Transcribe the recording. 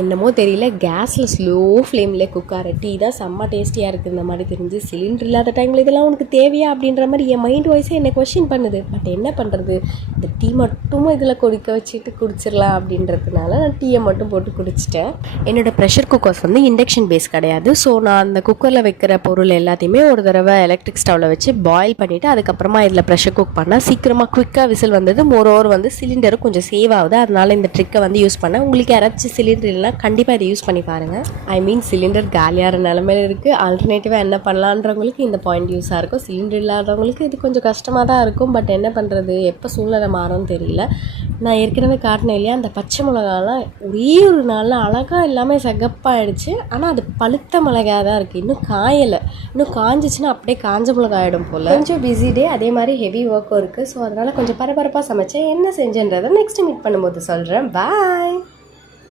என்னமோ தெரியல, கேஸில் ஸ்லோ ஃப்ளேமில் குக் ஆகிற டீ தான் செம்ம டேஸ்டியாக இருக்குது இந்த மாதிரி தெரிஞ்சு. சிலிண்டர் இல்லாத டைமில் இதெல்லாம் உனக்கு தேவையா அப்படின்ற மாதிரி என் மைண்ட் வாய்ஸே என்னை கொஸ்டின் பண்ணுது. பட் என்ன பண்ணுறது, இந்த டீ மட்டும் இதில் கொதிக்க வச்சுட்டு குடிச்சிடலாம் அப்படின்றதுனால நான் டீயை மட்டும் போட்டு குடிச்சிட்டேன். என்னோடய ப்ரெஷர் குக்கர்ஸ் வந்து இண்டக்ஷன் பேஸ் கிடையாது. ஸோ நான் அந்த குக்கரில் வைக்கிற பொருள் எல்லாத்தையுமே ஒரு தடவை எலக்ட்ரிக் ஸ்டவ்வில் வச்சு பாயில் பண்ணிவிட்டு அதுக்கப்புறமா இதில் ப்ரெஷர் குக் பண்ணால் சீக்கிரமாக குவிக்காக விசில் வந்தது. மோரோவர் வந்து சிலிண்டரும் கொஞ்சம் சேவ் ஆகுது. அதனால் இந்த ட்ரிக்கை வந்து யூஸ் பண்ணேன். உங்களுக்கு யாராச்சும் சிலிண்டர் இல்லைனா கண்டிப்பாக இதை யூஸ் பண்ணி பாருங்கள். ஐ மீன் சிலிண்டர் காலியாகிற நிலமையில இருக்குது. ஆல்டர்னேட்டிவாக என்ன பண்ணலான்றவங்களுக்கு இந்த பாயிண்ட் யூஸாக இருக்கும். சிலிண்டர் இல்லாதவங்களுக்கு இது கொஞ்சம் கஷ்டமாக தான் இருக்கும். பட் என்ன பண்ணுறது, எப்போ சூழ்நிலை மாறும்னு தெரியல. நான் ஏற்கனவே காட்டினேன் இல்லையா, அந்த பச்சை மிளகாலாம் ஒரே ஒரு நாளில் அழகாக எல்லாமே சகப்பாயிடுச்சு. ஆனால் அது பழுத்த மிளகா தான் இருக்குது, இன்னும் காயலை. இன்னும் காஞ்சிச்சுன்னா அப்படியே காஞ்ச மிளகா ஆகிடும் போல். கொஞ்சம் பிஸி டே, அதே மாதிரி ஹெவி ஒர்க்கும் இருக்குது. ஸோ அதனால் கொஞ்சம் பரபரப்பாக சமைச்சேன். என்ன செஞ்சேன்றதை நெக்ஸ்ட் மீட் பண்ணும்போது சொல்கிறேன். பாய்.